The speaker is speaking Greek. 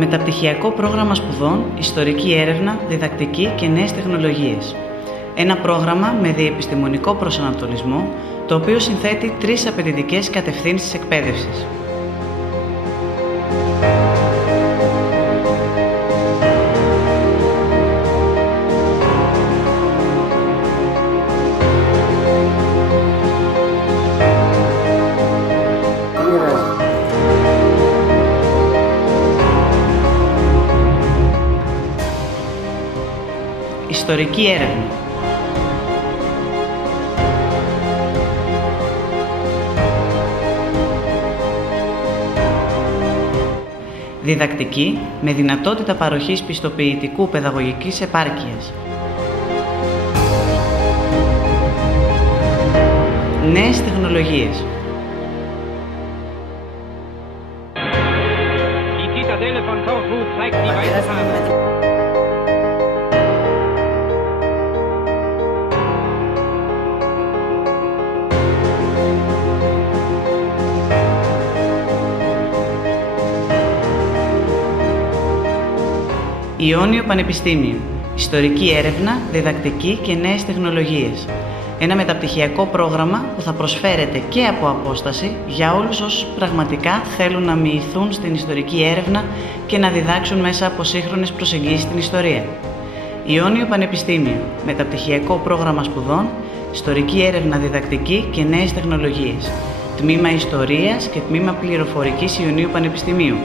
Μεταπτυχιακό πρόγραμμα σπουδών, ιστορική έρευνα, διδακτική και νέες τεχνολογίες. Ένα πρόγραμμα με διεπιστημονικό προσανατολισμό, το οποίο συνθέτει 3 απαιτητικές κατευθύνσεις εκπαίδευσης. Ιστορική έρευνα. Διδακτική με δυνατότητα παροχής πιστοποιητικού παιδαγωγικής επάρκειας. Νέες τεχνολογίες. Ιόνιο Πανεπιστήμιο. Ιστορική έρευνα, διδακτική και νέες τεχνολογίες. Ένα μεταπτυχιακό πρόγραμμα που θα προσφέρεται και από απόσταση για όλους όσους πραγματικά θέλουν να μοιηθούν στην ιστορική έρευνα και να διδάξουν μέσα από σύγχρονες προσεγγίσεις στην ιστορία. Ιόνιο Πανεπιστήμιο. Μεταπτυχιακό πρόγραμμα σπουδών, ιστορική έρευνα, διδακτική και νέες τεχνολογίες. Τμήμα Ιστορίας και τμήμα Πληροφορικής Ιωνίου Πανεπιστημίου.